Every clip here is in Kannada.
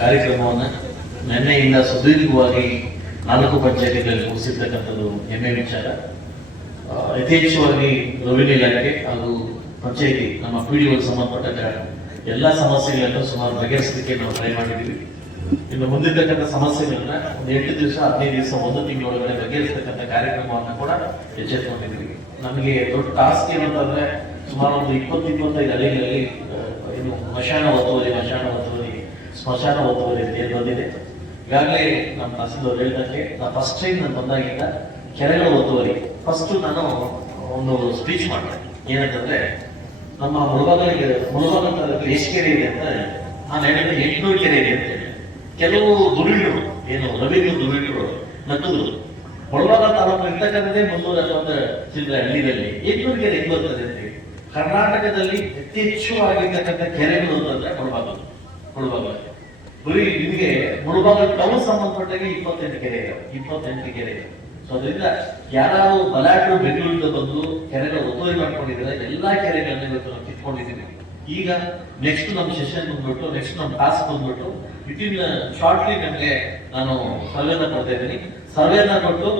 ಕಾರ್ಯಕ್ರಮವನ್ನು ನಿನ್ನೆಯಿಂದ ಸುದೀರ್ಘವಾಗಿ 4 ಪಂಚಾಯತಿಗಳಲ್ಲಿ ಮುಗಿಸಿರ್ತಕ್ಕಂಥದ್ದು ಹೆಮ್ಮೆ ವಿಚಾರ. ಯಥೇಚ್ಛವಾಗಿ ರೆವಿನ್ಯೂ ಇಲಾಖೆ ಹಾಗೂ ಪಂಚಾಯತಿ ನಮ್ಮ ಪಿಡಿಒಗೆ ಸಂಬಂಧಪಟ್ಟ ಎಲ್ಲ ಸಮಸ್ಯೆಗಳನ್ನು ಸುಮಾರು ಬಗೆಹರಿಸಲಿಕ್ಕೆ ನಾವು ಟ್ರೈ ಮಾಡಿದ್ದೀವಿ. ಇನ್ನು ಮುಂದಿರ್ತಕ್ಕಂಥ ಸಮಸ್ಯೆಗಳನ್ನ ಒಂದು 8 ದಿವಸ 15 ದಿವಸ 1 ತಿಂಗಳೊಳಗಡೆ ಬಗೆಹರಿಸ್ತಕ್ಕಂಥ ಕಾರ್ಯಕ್ರಮವನ್ನು ಕೂಡ ಎಚ್ಚೆತ್ತುಕೊಂಡಿದ್ದೀವಿ. ನಮಗೆ ದೊಡ್ಡ ಟಾಸ್ಕ್ ಏನಂತಂದ್ರೆ ಸುಮಾರು ಒಂದು 20-25 ಹಳ್ಳಿಗಳಲ್ಲಿ ಏನು ಸ್ಮಶಾನ ಒತ್ತುವರಿ ಏನು ಬಂದಿದೆ. ಈಗಾಗಲೇ ನಮ್ಮ ತಹಸೀಲ್ದಾರ್ ಹೇಳಿದಂತೆ ಫಸ್ಟ್ ಟೈಮ್ ನಾನು ಬಂದಾಗಿಂದ ಕೆರೆಗಳ ಒತ್ತುವರಿ ಫಸ್ಟ್ ನಾನು ಒಂದು ಸ್ಪೀಚ್ ಮಾಡಿದೆ. ಏನಂತಂದ್ರೆ ನಮ್ಮ ಮುಳಬಾಗ ಎಷ್ಟು ಕೆರೆ ಇದೆ ಅಂತ ನಾನು ಹೇಳಿದ್ರೆ 800 ಕೆರೆ ಇದೆ ಅಂತ ಹೇಳಿ ಕೆಲವು ದುರಿಗಳು ಏನು ರವಿಗಳು ದುರಿಗಳು ನಕ್ಕದ್ರು. ಮುಳಬಾಗ ತಾಲೂಕು ಇರ್ತಕ್ಕಂಥದ್ದೇ 360 ಚಿಲ್ಲರೆ ಹಳ್ಳಿಗಳಲ್ಲಿ 800 ಕೆರೆ ಹೆಂಗ್ ಬರ್ತದೆ ಅಂತ ಹೇಳಿ. ಕರ್ನಾಟಕದಲ್ಲಿ ಯಥೇಚ್ಛವಾಗಿರ್ತಕ್ಕಂಥ ಕೆರೆಗಳು ಅಂತಂದ್ರೆ ಮುಳಬಾಗ ಬರೀ ನಿಮಗೆ ಮುಳಬಾಗ ಟೌನ್ ಸಂಬಂಧಪಟ್ಟಾಗ 28 ಕೆರೆ ಇದೆ. ಸೊ ಅದರಿಂದ ಯಾರು ಬಲಾಢ್ಯರು ಬೆಂಗಳೂರಿಂದ ಬಂದು ಕೆರೆಗಳ ಒತ್ತುವರಿ ಮಾಡ್ಕೊಂಡಿದ್ದಾರೆ ಎಲ್ಲಾ ಕೆರೆಗಳನ್ನ ಇವತ್ತು ನಾವು ಕಿತ್ಕೊಂಡಿದ್ದೀವಿ. ಈಗ ನೆಕ್ಸ್ಟ್ ನಮ್ಮ ಸೆಷನ್ ಬಂದ್ಬಿಟ್ಟು ನೆಕ್ಸ್ಟ್ ನಮ್ಮ ಟಾಸ್ಕ್ ಬಂದ್ಬಿಟ್ಟು ವಿತಿನ್ ಶಾರ್ಟ್ಲಿ ನಮಗೆ ನಾನು ಸರ್ವೆನ ಕೊಡ್ತಾ ಇದ್ದೀನಿ. ಸರ್ವೆನ ಕೊಟ್ಟು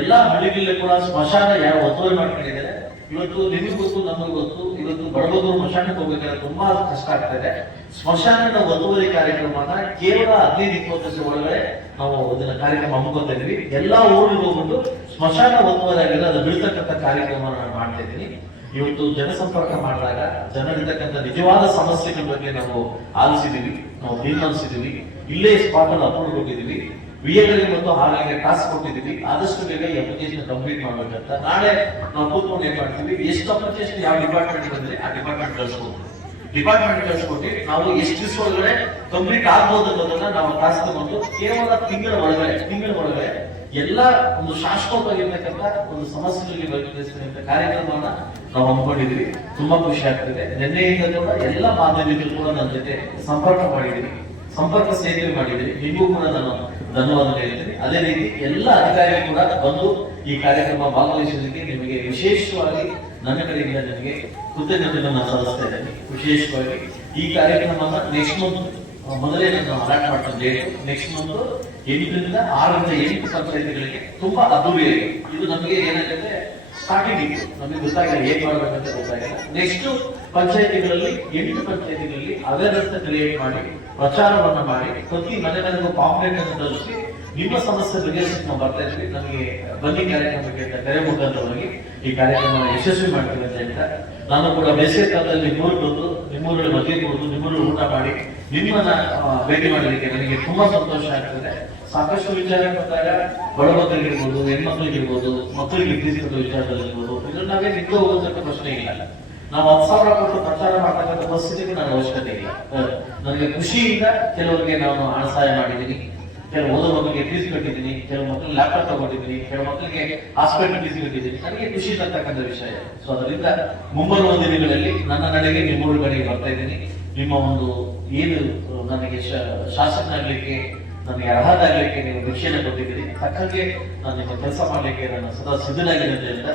ಎಲ್ಲಾ ಹಳ್ಳಿಗಳಲ್ಲಿ ಕೂಡ ಸ್ಮಶಾನ ಯಾರು ಒತ್ತುವರಿ ಮಾಡ್ಕೊಂಡಿದ್ದಾರೆ ಇವತ್ತು ನಿಮಗೂ ಗೊತ್ತು ನಮಗೂ ಗೊತ್ತು. ಇವತ್ತು ಬಡಬಗರು ಸ್ಮಶಾನಕ್ಕೆ ಹೋಗ್ಬೇಕಾದ್ರೆ ತುಂಬಾ ಕಷ್ಟ ಆಗ್ತದೆ. ಸ್ಮಶಾನದ ಒತ್ತುವರಿ ಕಾರ್ಯಕ್ರಮನ ಕೇವಲ 15-20 ವರ್ಷ ಒಳಗಡೆ ನಾವು ಅದನ್ನ ಕಾರ್ಯಕ್ರಮ ಹಮ್ಮಿಕೊತಾ ಇದೀವಿ. ಎಲ್ಲಾ ಊರಿಗೆ ಹೋಗ್ಬಿಟ್ಟು ಸ್ಮಶಾನ ಒತ್ತುವರಿ ಆಗಿರೋ ಅದು ಬೀಳ್ತಕ್ಕಂಥ ಕಾರ್ಯಕ್ರಮ ನಾನು ಮಾಡ್ತಾ ಇದ್ದೀನಿ. ಇವತ್ತು ಜನಸಂಪರ್ಕ ಮಾಡಿದಾಗ ಜನರಿರ್ತಕ್ಕಂಥ ನಿಜವಾದ ಸಮಸ್ಯೆಗಳ ಬಗ್ಗೆ ನಾವು ಆಲಿಸಿದೀವಿ, ನಾವು ತೀರ್ಮಾನಿಸಿದೀವಿ. ಇಲ್ಲೇ ಸ್ಪಾಟ್ ಅಲ್ಲಿ ಅಪ್ಲೋಡ್ ಕೊಟ್ಟಿದ್ದೀವಿ. ವಿಎಗಳಿಗೆ ಮತ್ತು ಹಾಗಾಗಿ ಟಾಸ್ಕ್ ಕೊಟ್ಟಿದ್ದೀವಿ. ಆದಷ್ಟು ಬೇಗ ಈ ಅಪ್ಲಿಕೇಶನ್ ಕಂಪ್ಲೀಟ್ ಮಾಡ್ಬೇಕಂತ. ನಾಳೆ ನಾವು ಕೂತ್ಕೊಂಡು ಏನ್ ಮಾಡ್ತೀವಿ, ಎಷ್ಟು ಅಪ್ಲಿಕೇಶನ್ ಯಾವ ಡಿಪಾರ್ಟ್ಮೆಂಟ್ ಬಂದ್ರೆ ಆ ಡಿಪಾರ್ಟ್ಮೆಂಟ್ ಕಳಿಸ್ಕೊಟ್ಟು ನಾವು ಎಷ್ಟು ದಿವಸ ಒಳಗಡೆ ಕಂಪ್ಲೀಟ್ ಆಗ್ಬೋದು ಅನ್ನೋದನ್ನ ನಾವು ಟಾಸ್ಕ್ ತಗೊಂಡು ಕೇವಲ ತಿಂಗಳ ಒಳಗಡೆ ಎಲ್ಲ ಒಂದು ಶಾಶ್ವತವಾಗಿರ್ತಕ್ಕಂಥ ಒಂದು ಸಮಸ್ಯೆಗಳಿಗೆ ಬಗೆಹರಿಸಿದಂತ ಕಾರ್ಯಕ್ರಮವನ್ನ ನಾವು ಹಮ್ಮಿಕೊಂಡಿದ್ದೀವಿ. ತುಂಬಾ ಖುಷಿ ಆಗ್ತದೆ. ನಿನ್ನೆಯಿಂದ ಕೂಡ ಎಲ್ಲ ಮಾಧ್ಯಮಗಳು ಕೂಡ ನನ್ನ ಜೊತೆ ಸಂಪರ್ಕ ಸೇವೆ ಮಾಡಿದ್ದೀರಿ. ನಿಮಗೂ ಕೂಡ ನಾನು ಧನ್ಯವಾದ ಹೇಳ್ತೀನಿ. ಅದೇ ರೀತಿ ಎಲ್ಲ ಅಧಿಕಾರಿಗಳು ಕೂಡ ಬಂದು ಈ ಕಾರ್ಯಕ್ರಮ ಭಾಗವಹಿಸೋದಕ್ಕೆ ನಿಮಗೆ ವಿಶೇಷವಾಗಿ ನನ್ನ ಕಡೆಯಿಂದ ನನಗೆ ಕೃತಜ್ಞತೆಯನ್ನು ಸಲ್ಲಿಸ್ತಾ ಇದ್ದೇನೆ. ವಿಶೇಷವಾಗಿ ಈ ಕಾರ್ಯಕ್ರಮವನ್ನು ನೆಕ್ಸ್ಟ್ ಮಂತ್ ಮೊದಲೇ ನಾನು ಅಲಾಟ್ ಮಾಡ್ತೀನಿ ಡೇಟ್. ನೆಕ್ಸ್ಟ್ ಮಂತ್ 8ರಿಂದ 6 ಪಂಚಾಯತಿಗಳಿಗೆ ತುಂಬಾ ಅದ್ದೂರಿಯಾಗಿ ಇದು ನಮಗೆ ಏನಾಗುತ್ತೆ ಸ್ಟಾರ್ಟಿಂಗ್ ನಮಗೆ ಗೊತ್ತಾಗಿಲ್ಲ ಏನ್ ಮಾಡ್ಬೇಕಂತ ಗೊತ್ತಾಗಿಲ್ಲ. ನೆಕ್ಸ್ಟ್ ಪಂಚಾಯತಿಗಳಲ್ಲಿ 8 ಪಂಚಾಯತಿಗಳಲ್ಲಿ ಅವೇರ್ನೆಸ್ ಕ್ರಿಯೇಟ್ ಮಾಡಿ ಪ್ರಚಾರವನ್ನ ಮಾಡಿ ಪ್ರತಿ ಮನೆಗಳಿಗೂ ಪಾಂಪ್ಲೆಟ್ ಅನ್ನು ತಲುಪಿಸಿ ನಿಮ್ಮ ಸಮಸ್ಯೆ ಬಗೆಹರಿಸಿ ನಾವು ಬರ್ತಾ ಇದ್ವಿ. ನಮಗೆ ಬನ್ನಿ ಕಾರ್ಯಕ್ರಮಕ್ಕೆ ಕರೆ ಮುಖಾಂತರವಾಗಿ ಈ ಕಾರ್ಯಕ್ರಮ ಯಶಸ್ವಿ ಮಾಡ್ತೀವಿ ಅಂತ ಹೇಳ್ತಾ ನಾನು ಕೂಡ ಬೇಸಿಗೆ ಕಾಲದಲ್ಲಿ ನಿಮ್ಮೂರಿಗೆ ಬಂದು ನಿಮ್ಮೂರಲ್ಲಿ ಮದುವೆ ಕೊಡು ನಿಮ್ಮೂರಲ್ಲಿ ಊಟ ಮಾಡಿ ನಿಮ್ಮನ್ನ ಭೇಟಿ ಮಾಡಲಿಕ್ಕೆ ನನಗೆ ತುಂಬಾ ಸಂತೋಷ ಆಗ್ತದೆ. ಸಾಕಷ್ಟು ವಿಚಾರ ಬಂದಾಗ ಬಡಮಕ್ಕಳಿಗಿರ್ಬೋದು, ಹೆಣ್ಮಕ್ಳಿಗಿರ್ಬೋದು, ಮಕ್ಕಳಿಗೆ ತಿಳಿಸಿದ ವಿಚಾರದಲ್ಲಿರ್ಬೋದು ಇದನ್ನ ನಾವೇ ನಿಂತು ಹೋಗೋದಕ್ಕೆ ಪ್ರಶ್ನೆ ಇಲ್ಲ. ನಾವು 10,000 ಕೊಟ್ಟು ಪ್ರಚಾರ ಮಾಡತಕ್ಕಂಥ ಪರಿಸ್ಥಿತಿಗೂ ನನ್ನ ಅವಶ್ಯಕತೆ ಇಲ್ಲ. ನನಗೆ ಖುಷಿಯಿಂದ ಕೆಲವರಿಗೆ ನಾನು ಹಣ ಸಹಾಯ ಮಾಡಿದ್ದೀನಿ, ಕೆಲವು ಓದೋ ಮಕ್ಕಳಿಗೆ ಫೀಸ್ ಕಟ್ಟಿದ್ದೀನಿ, ಕೆಲವು ಮಕ್ಕಳಿಗೆ ಲ್ಯಾಪ್ಟಾಪ್ ತಗೊಂಡಿದ್ದೀನಿ, ಕೆಲವು ಮಕ್ಕಳಿಗೆ ಹಾಸ್ಪಿಟಲ್ ಫೀಸ್ ಕಟ್ಟಿದ್ದೀನಿ. ನನಗೆ ಖುಷಿ ತರ್ತಕ್ಕಂಥ ವಿಷಯ. ಸೊ ಅದರಿಂದ ಮುಂಬರುವ ದಿನಗಳಲ್ಲಿ ನನ್ನ ನಡೆಗೆ ನಿಮ್ಮೂರ ಕಡೆಗೆ ಬರ್ತಾ ಇದ್ದೀನಿ. ನಿಮ್ಮ ಒಂದು ಏನು ನನಗೆ ಶಾಸಕನಾಗ್ಲಿಕ್ಕೆ ನನಗೆ ಅರ್ಹತೆ ಆಗ್ಲಿಕ್ಕೆ ನೀವು ವಿಷಯನ ಕೊಟ್ಟಿದ್ದೀರಿ. ತಕ್ಕಂಗೆ ನಾನು ನಿಮ್ಮ ಕೆಲಸ ಮಾಡ್ಲಿಕ್ಕೆ ನಾನು ಸದಾ ಸಿದ್ಧನಾಗಿರೋದ್ರಿಂದ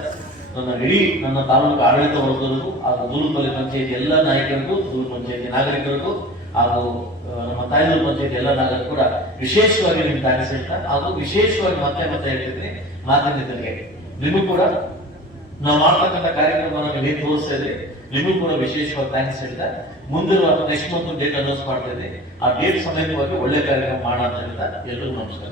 ನನ್ನ ತಾಲೂಕು ಆಡಳಿತ ವರ್ಗದವರಿಗೂ ಹಾಗೂ ದೂರುಪಲ್ಲಿ ಪಂಚಾಯತಿ ಎಲ್ಲ ನಾಯಕರಿಗೂ, ದೂರು ಪಂಚಾಯತಿ ನಾಗರಿಕರಿಗೂ ಹಾಗೂ ನಮ್ಮ ತಾಯ್ದೂರು ಪಂಚಾಯತಿ ಎಲ್ಲ ನಾಗರಿಕರು ಕೂಡ ವಿಶೇಷವಾಗಿ ನಿಮ್ಗೆ ಥ್ಯಾಂಕ್ಸ್ ಹೇಳ್ತಾ ಹಾಗೂ ವಿಶೇಷವಾಗಿ ಮತ್ತೆ ಹೇಳ್ತಿದ್ದೀನಿ ಮಾಧ್ಯಮದವರಿಗೆ ನಿಮಗೂ ಕೂಡ ನಾವು ಮಾಡ್ತಕ್ಕಂಥ ಕಾರ್ಯಕ್ರಮವನ್ನು ನೀವು ತೋರಿಸ್ತಾ ಇದೆ. ನಿಮಗೂ ಕೂಡ ವಿಶೇಷವಾಗಿ ಥ್ಯಾಂಕ್ಸ್ ಹೇಳ್ತಾ ಮುಂದಿರುವ ನೆಕ್ಸ್ಟ್ ಮಂತ್ ಡೇಟ್ ಅನೌನ್ಸ್ ಮಾಡ್ತಾ ಇದೆ. ಆ ಡೇಟ್ ಸಮೇತವಾಗಿ ಒಳ್ಳೆ ಕಾರ್ಯಕ್ರಮ ಮಾಡೋಣ ಅಂತ ಹೇಳ್ತಾ ಎಲ್ರಿಗೂ ನಮಸ್ಕಾರ.